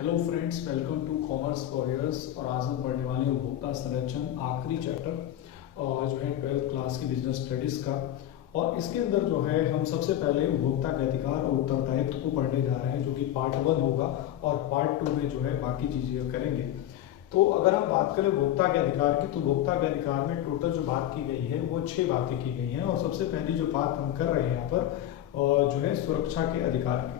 Hello friends, welcome to Commerce Warriors. और आज हम पढ़ने वाले हैं उपभोक्ता संरक्षण, आखिरी चैप्टर जो है 12th क्लास की बिजनेस स्टडीज़ का। और इसके अंदर जो है हम सबसे पहले उपभोक्ता के अधिकार और उत्तरदायित्व को पढ़ने जा रहे हैं, जो कि पार्ट 1 होगा। और पार्ट 2 में जो है बाकी चीज़ें करेंगे। तो अगर हम बात करें उपभोक्ता के अधिकार की, तो उपभोक्ता के अधिकार में टोटल जो बात की गई है वो 6 बातें की गई हैं। और सबसे पहली जो बात हम कर रहे हैं यहाँ पर जो है सुरक्षा के अधिकार की।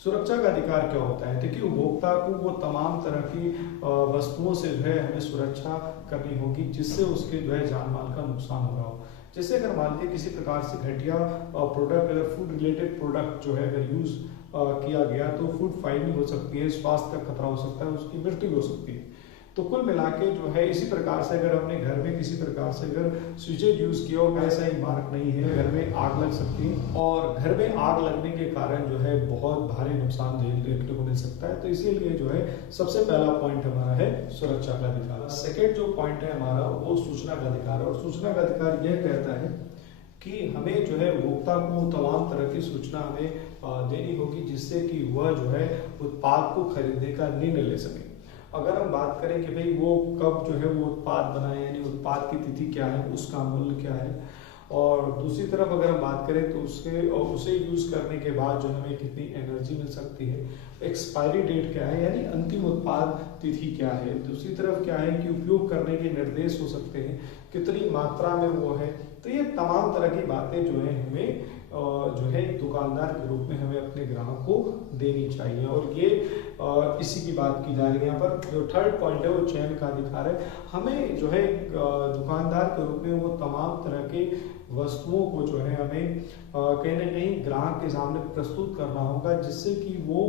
सुरक्षा का अधिकार क्या होता है? देखिए, उपभोक्ता को वो तमाम तरह की वस्तुओं से जो है हमें सुरक्षा करनी होगी, जिससे उसके जो है जान माल का नुकसान हो रहा हो। जैसे अगर मान लीजिए किसी प्रकार से घटिया प्रोडक्ट, अगर फूड रिलेटेड प्रोडक्ट जो है अगर यूज किया गया तो फूड पॉइजनिंग हो सकती है, स्वास्थ्य का खतरा हो सकता है, उसकी मृत्यु हो सकती है। तो कुल मिला के जो है इसी प्रकार से अगर हमने घर में किसी प्रकार से अगर स्विचेज यूज किया हो, ऐसा ही मार्क नहीं है, घर में आग लग सकती है। और घर में आग लगने के कारण जो है बहुत भारी नुकसान देखने को मिल सकता है। तो इसीलिए जो है सबसे पहला पॉइंट हमारा है सुरक्षा का अधिकार। सेकेंड जो पॉइंट है हमारा वो सूचना का अधिकार। और सूचना का अधिकार यह कहता है कि हमें जो है उपभोक्ता को तमाम तरह की सूचना हमें देनी होगी, जिससे कि वह जो है उत्पाद को खरीदने का निर्णय ले सके। अगर हम बात करें कि भाई वो कब जो है वो उत्पाद बनाए, यानी उत्पाद की तिथि क्या है, उसका मूल्य क्या है। और दूसरी तरफ अगर हम बात करें तो उसे यूज करने के बाद जो हमें कितनी एनर्जी मिल सकती है, एक्सपायरी डेट क्या है, यानी अंतिम उत्पाद तिथि क्या है। दूसरी तरफ क्या है कि उपयोग करने के निर्देश हो सकते हैं, कितनी मात्रा में वो है। तो ये तमाम तरह की बातें जो है हमें जो है एक दुकानदार के रूप में हमें अपने ग्राहक को देनी चाहिए। और ये इसी की बात की जा रही है। यहाँ पर जो थर्ड पॉइंट है वो चयन का अधिकार है। हमें जो है दुकानदार के रूप में वो तमाम तरह के वस्तुओं को जो है हमें कहीं ना कहीं ग्राहक के सामने प्रस्तुत करना होगा, जिससे कि वो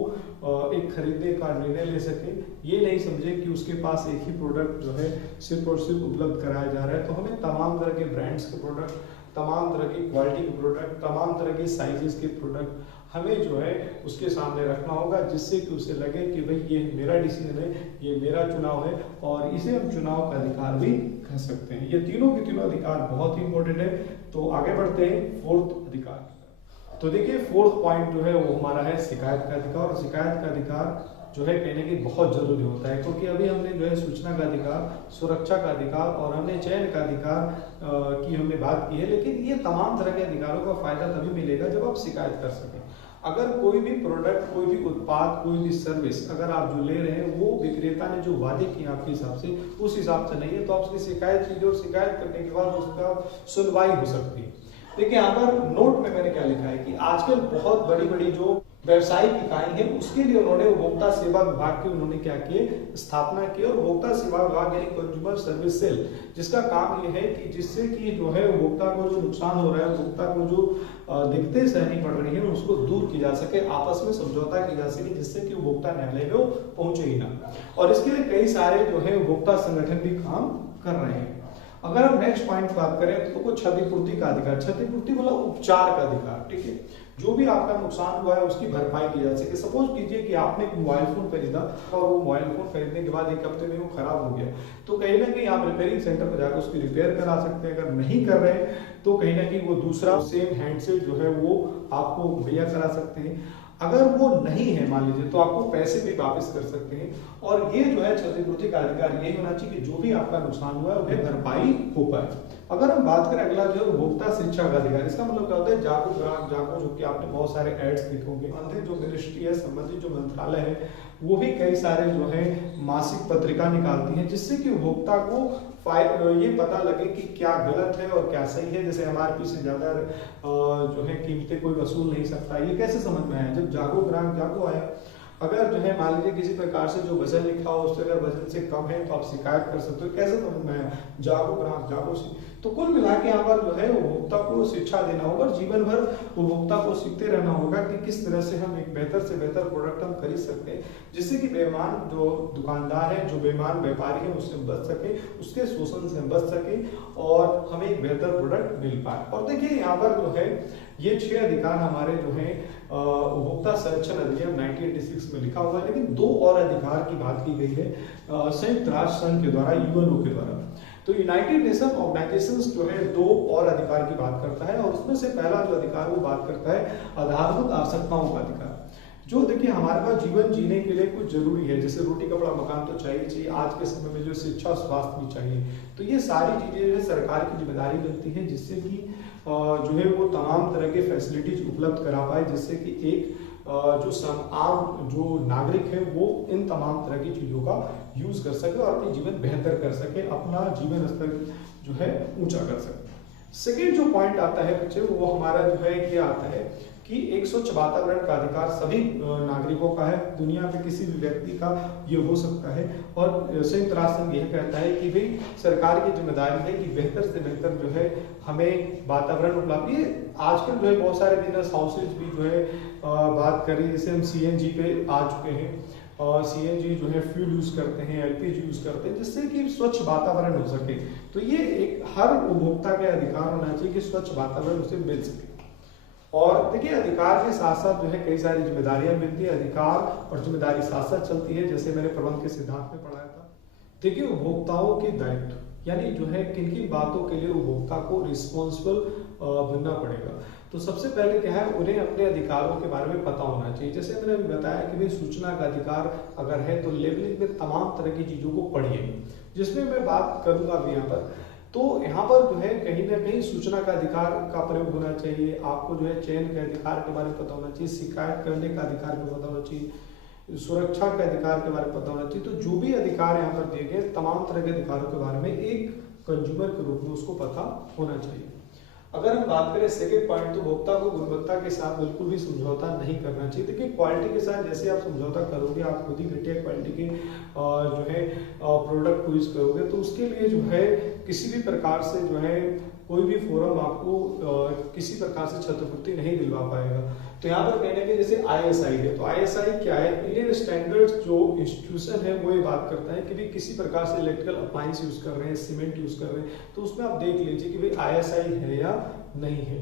एक खरीदने का निर्णय ले सके। ये नहीं समझे कि उसके पास एक ही प्रोडक्ट जो है सिर्फ और सिर्फ उपलब्ध कराया जा रहा है। तो हमें तमाम तरह के ब्रांड्स के प्रोडक्ट, तमाम तरह की क्वालिटी के प्रोडक्ट, तमाम तरह के साइजेस के प्रोडक्ट हमें जो है उसके सामने रखना होगा, जिससे कि उसे लगे कि भाई ये मेरा डिसीजन है, ये मेरा चुनाव है, और इसे हम चुनाव का अधिकार भी कह सकते हैं। ये तीनों के तीनों अधिकार बहुत ही इंपॉर्टेंट है। तो आगे बढ़ते हैं फोर्थ अधिकार। तो देखिए, फोर्थ पॉइंट जो है वो हमारा है शिकायत का अधिकार। और शिकायत का अधिकार जो है कहने की बहुत जरूरी होता है, क्योंकि अभी हमने जो है सूचना का अधिकार, सुरक्षा का अधिकार और हमने चयन का अधिकार की हमने बात की है। लेकिन ये तमाम तरह के अधिकारों का फायदा तभी मिलेगा जब आप शिकायत कर सकें। अगर कोई भी प्रोडक्ट, कोई भी उत्पाद, कोई भी सर्विस अगर आप जो ले रहे हैं वो विक्रेता ने जो वादे किए आपके हिसाब से उस हिसाब से नहीं है, तो आप उसकी शिकायत कीजिए। और शिकायत करने के बाद उसका सुनवाई हो सकती है। देखिए, यहाँ पर नोट में मैंने क्या लिखा है कि आजकल बहुत बड़ी बड़ी जो व्यवसायिक इकाई है, उसके लिए उन्होंने उपभोक्ता सेवा विभाग की उन्होंने क्या किए, स्थापना की। और उपभोक्ता सेवा विभाग यानी कंज्यूमर सर्विस सेल, जिसका काम यह है कि जिससे कि जो है उपभोक्ता को जो नुकसान हो रहा है, उपभोक्ता को जो दिक्कतें सहनी पड़ रही है, उसको दूर की जा सके, आपस में समझौता की जा सके, जिससे कि उपभोक्ता न्यायालय में पहुंचे ही ना। और इसके लिए कई सारे जो है उपभोक्ता संगठन भी काम कर रहे हैं। अगर हम नेक्स्ट पॉइंट बात करें तो क्षतिपूर्ति का अधिकार। क्षतिपूर्ति मतलब उपचार का अधिकार। ठीक है, जो भी आपका नुकसान हुआ है उसकी भरपाई की जा सके। सपोज कीजिए कि आपने एक मोबाइल फोन खरीदा और वो मोबाइल फोन खरीदने के बाद 1 हफ्ते में वो खराब हो गया, तो कहीं ना कहीं आप रिपेयरिंग सेंटर पर जाकर उसकी रिपेयर करा सकते हैं। अगर नहीं कर रहे हैं तो कहीं ना कहीं वो दूसरा सेम हैंडसेट जो है वो आपको मुहैया करा सकते हैं। अगर वो नहीं है मान लीजिए, तो आपको पैसे भी वापस कर सकते हैं। और ये जो है क्षतिपूर्ति का अधिकार यही होना चाहिए कि जो भी आपका नुकसान हुआ है उन्हें भरपाई हो पाए। अगर हम बात करें अगला जो है उपभोक्ता शिक्षा का अधिकार, इसका मतलब क्या होता है, जागो ग्राहक जागो, जो कि आपने बहुत सारे एड्स देखे होंगे। संबंधित जो मिनिस्ट्री है, संबंधित जो मंत्रालय है, वो भी कई सारे जो है मासिक पत्रिका निकालती हैं, जिससे कि उपभोक्ता को ये पता लगे कि क्या गलत है और क्या सही है। जैसे MRP से ज्यादा जो है कीमतें कोई वसूल नहीं सकता। ये कैसे समझ में आया? जब जागो ग्राहक जागो आया, अगर जो है मान लीजिए किसी प्रकार से जो वजन लिखा हो उससे अगर वजन से कम है तो आप शिकायत कर सकते हो। कैसे समझ में आया? जागो ग्राहक जागो से। तो कुल मिला के यहाँ पर जो है उपभोक्ता को शिक्षा देना होगा और जीवन भर उपभोक्ता को सीखते रहना होगा कि किस तरह से हम एक बेहतर से बेहतर प्रोडक्ट हम खरीद सकते हैं, जिससे कि बेईमान जो दुकानदार है, जो बेईमान व्यापारी है, उससे बच सके, उसके शोषण से बच सके और हमें एक बेहतर प्रोडक्ट मिल पाए। और देखिए, यहाँ पर जो है ये 6 अधिकार हमारे जो है उपभोक्ता संरक्षण अधिनियम 1986 में लिखा हुआ है। लेकिन 2 और अधिकार की बात की गई है संयुक्त राष्ट्र संघ के द्वारा, UNO के द्वारा। तो यूनाइटेड नेशन ऑर्गेनाइजेशंस जो है 2 और अधिकार की बात करता है। और उसमें से पहला जो अधिकार वो बात करता है आधारभूत आवश्यकताओं का अधिकार। जो देखिए हमारे पास जीवन जीने के लिए कुछ जरूरी है, जैसे रोटी कपड़ा मकान तो चाहिए, आज के समय में जो शिक्षा और स्वास्थ्य भी चाहिए। तो ये सारी चीजें जो है सरकार की जिम्मेदारी बनती है, जिससे कि जो है वो तमाम तरह के फैसिलिटीज उपलब्ध करा पाए, जिससे कि एक जो आम जो नागरिक है वो इन तमाम तरह की चीजों का यूज कर सके और अपनी जीवन बेहतर कर सके, अपना जीवन स्तर जो है ऊंचा कर सके। सेकेंड जो पॉइंट आता है बच्चे, वो हमारा जो है ये आता है कि एक स्वच्छ वातावरण का अधिकार सभी नागरिकों का है, दुनिया में किसी भी व्यक्ति का ये हो सकता है। और संयुक्त राष्ट्र संघ यह कहता है कि भाई सरकार की जिम्मेदारी है कि बेहतर से बेहतर जो है हमें वातावरण उपलब्ध। ये आजकल जो है बहुत सारे बिजनेस हाउसेज भी जो है बात करें, जैसे हम सीएनजी पे आ चुके हैं, और सीएनजी जो है फ्यूल यूज करते हैं, एलपीजी यूज करते हैं, जिससे कि स्वच्छ वातावरण हो सके। तो ये एक हर उपभोक्ता का अधिकार होना चाहिए कि स्वच्छ वातावरण उसे मिल सके। और देखिए अधिकार के साथ साथ जो है कई सारी जिम्मेदारियां मिलती है, अधिकार और जिम्मेदारी साथ साथ चलती है, जैसे मैंने प्रबंध के सिद्धांत में पढ़ाया था। देखिए उपभोक्ताओं के दायित्व, यानी जो है किन किन बातों के लिए उपभोक्ता को रिस्पॉन्सिबल बनना पड़ेगा। तो सबसे पहले क्या है, उन्हें अपने अधिकारों के बारे में पता होना चाहिए। जैसे मैंने बताया कि भाई सूचना का अधिकार अगर है तो लेबलिंग में तमाम तरह की चीजों को पढ़िए, जिसमें मैं बात करूंगा अभी यहाँ पर। तो यहाँ पर जो है कहीं ना कहीं सूचना का अधिकार का प्रयोग होना चाहिए, आपको जो है चयन के अधिकार के बारे में पता होना चाहिए, शिकायत करने का अधिकार भी पता होना चाहिए, सुरक्षा के अधिकार के बारे में पता होना चाहिए। तो जो भी अधिकार यहाँ पर दिए गए तमाम तरह के अधिकारों के बारे में एक कंज्यूमर के रूप में उसको पता होना चाहिए। अगर हम बात करें सेकेंड पॉइंट, तो उपभोक्ता को गुणवत्ता के साथ बिल्कुल भी समझौता नहीं करना चाहिए। देखिए क्वालिटी के साथ जैसे आप समझौता करोगे, आप खुद ही घटिया क्वालिटी के जो है प्रोडक्ट को यूज करोगे, तो उसके लिए जो है किसी भी प्रकार से जो है कोई भी फोरम आपको किसी प्रकार से क्षतिपूर्ति नहीं दिलवा पाएगा। तो यहाँ पर कहने के जैसे आईएसआई है, तो आईएसआई क्या है, इंडियन स्टैंडर्ड्स जो इंस्टीट्यूशन है वो ये बात करता है कि भाई किसी प्रकार से इलेक्ट्रिकल अप्लायंस यूज कर रहे हैं, सीमेंट यूज कर रहे हैं, तो उसमें आप देख लीजिए कि भाई आईएसआई है या नहीं है।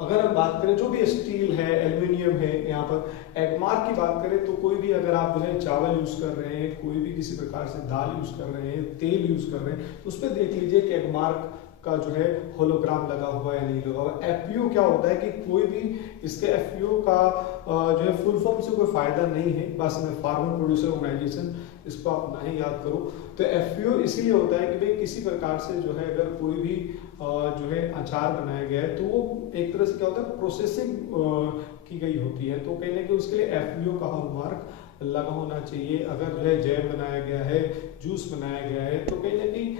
अगर हम बात करें जो भी स्टील है, एल्यूमिनियम है, यहाँ पर एगमार्क की बात करें तो कोई भी अगर आप जो है चावल यूज कर रहे हैं, कोई भी किसी प्रकार से दाल यूज कर रहे हैं, तेल यूज कर रहे हैं, तो उस पर देख लीजिए कि एगमार्क का जो है होलोग्राम लगा हुआ है नहीं लगा हुआ। एफपीओ क्या होता है कि कोई भी इसके एफपीओ का जो है फुल फॉर्म से कोई फायदा नहीं है, बस में फार्मर प्रोड्यूसर ऑर्गेनाइजेशन, इसको आप नहीं याद करो। तो एफपीओ इसीलिए होता है कि भाई किसी प्रकार से जो है अगर कोई भी जो है अचार बनाया गया है तो वो एक तरह से क्या होता है प्रोसेसिंग की गई होती है, तो कहीं ना कहीं उसके लिए एफपीओ का हॉलमार्क लगा होना चाहिए। अगर जो है जैम बनाया गया है, जूस बनाया गया है, तो कहीं ना कहीं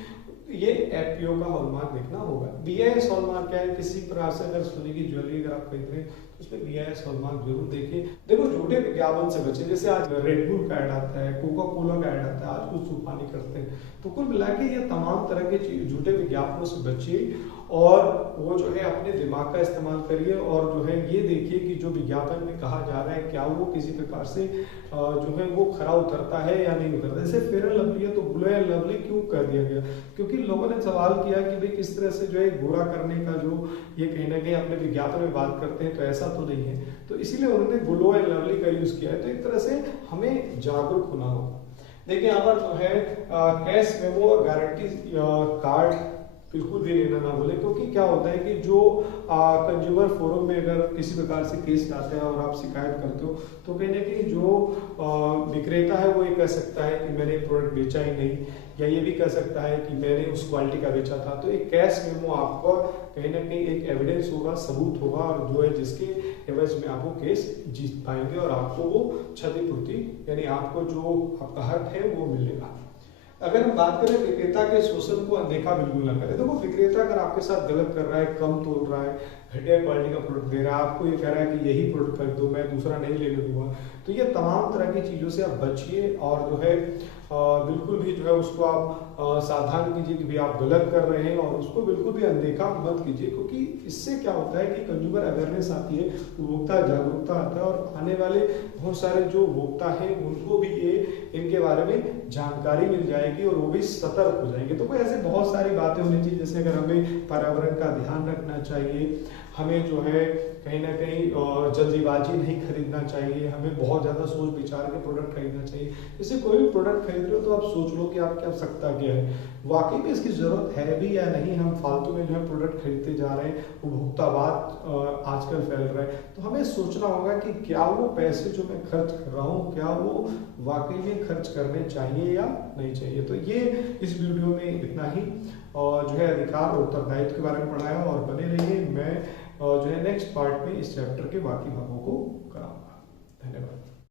ये एफपीओ का हॉलमार्क देखना होगा। बीआईएस हॉलमार्क क्या है, किसी प्रकार से अगर सोने की ज्वेलरी अगर आप खरीद रहे हैं तो उसमें बीआईएस हॉलमार्क जरूर देखिए। देखो झूठे विज्ञापन से बचे, जैसे आज रेड बुल का ऐड आता है, कोका कोला का ऐड आता है, आज कुछ सुपानी करते हैं, तो कुल मिला के ये तमाम तरह के झूठे विज्ञापनों से बचिए और वो जो है अपने दिमाग का इस्तेमाल करिए और जो है ये देखिए कि जो विज्ञापन में कहा जा रहा है क्या वो किसी प्रकार से जो है वो खरा उतरता है या नहीं उतरता। जैसे फेयर एंड लवली है तो ग्लो एंड लवली क्यों कर दिया गया, क्योंकि लोगों ने सवाल किया कि भाई किस तरह से जो है गोरा करने का जो ये कहीं ना कहीं अपने विज्ञापन में बात करते हैं तो ऐसा तो नहीं है, तो इसीलिए उन्होंने ग्लो एंड लवली का यूज किया है। तो एक तरह से हमें जागरूक होना होगा। देखिए यहाँ पर जो है कैश मेमो और गारंटी कार्ड बिल्कुल भी लेना ना बोले, क्योंकि क्या होता है कि जो कंज्यूमर फोरम में अगर किसी प्रकार से केस जाते हैं और आप शिकायत करते हो तो कहीं ना कहीं जो विक्रेता है वो ये कह सकता है कि मैंने प्रोडक्ट बेचा ही नहीं, या ये भी कह सकता है कि मैंने उस क्वालिटी का बेचा था। तो एक कैश मेमो आपको कहीं ना कहीं एक एविडेंस होगा, सबूत होगा, और जो है जिसके एवज में आपको केस जीत पाएंगे और आपको वो क्षतिपूर्ति यानी आपको जो आपका हक है वो मिलेगा। अगर हम बात करें विक्रेता के शोषण को अनदेखा बिल्कुल ना करें। देखो विक्रेता अगर आपके साथ गलत कर रहा है, कम तोल रहा है, घटिया क्वालिटी का प्रोडक्ट दे रहा है, आपको ये कह रहा है कि यही प्रोडक्ट खरीद दो, मैं दूसरा नहीं लेने दूंगा, तो ये तमाम तरह की चीज़ों से आप बचिए और जो है बिल्कुल भी जो है उसको आप सावधान कीजिए कि भाई आप गलत कर रहे हैं और उसको बिल्कुल भी अनदेखा मत कीजिए, क्योंकि इससे क्या होता है कि कंज्यूमर अवेयरनेस आती है, उपभोक्ता जागरूकता आता है और आने वाले बहुत सारे जो उपभोक्ता हैं उनको भी ये इनके बारे में जानकारी मिल जाएगी और वो भी सतर्क हो जाएंगे। तो कोई ऐसे बहुत सारी बातें होनी चाहिए, जैसे अगर हमें पर्यावरण का ध्यान रखना चाहिए, हमें जो है कहीं ना कहीं जल्दीबाजी नहीं खरीदना चाहिए, हमें बहुत ज़्यादा सोच विचार के प्रोडक्ट खरीदना चाहिए। जैसे कोई भी प्रोडक्ट खरीद रहे हो तो आप सोच लो कि आपकी आवश्यकता क्या है, वाकई में इसकी ज़रूरत है भी या नहीं। हम फालतू में जो है प्रोडक्ट खरीदते जा रहे हैं, उपभोक्तावाद आजकल फैल रहा है। तो हमें सोचना होगा कि क्या वो पैसे जो मैं खर्च कर रहा हूँ, क्या वो वाकई में खर्च करने चाहिए या नहीं चाहिए। तो ये इस वीडियो में इतना ही, और जो है अधिकार और उत्तरदायित्व के बारे में पढ़ाया, और बने रहिए, मैं जो है नेक्स्ट पार्ट में इस चैप्टर के बाकी भागों को कराऊंगा। धन्यवाद।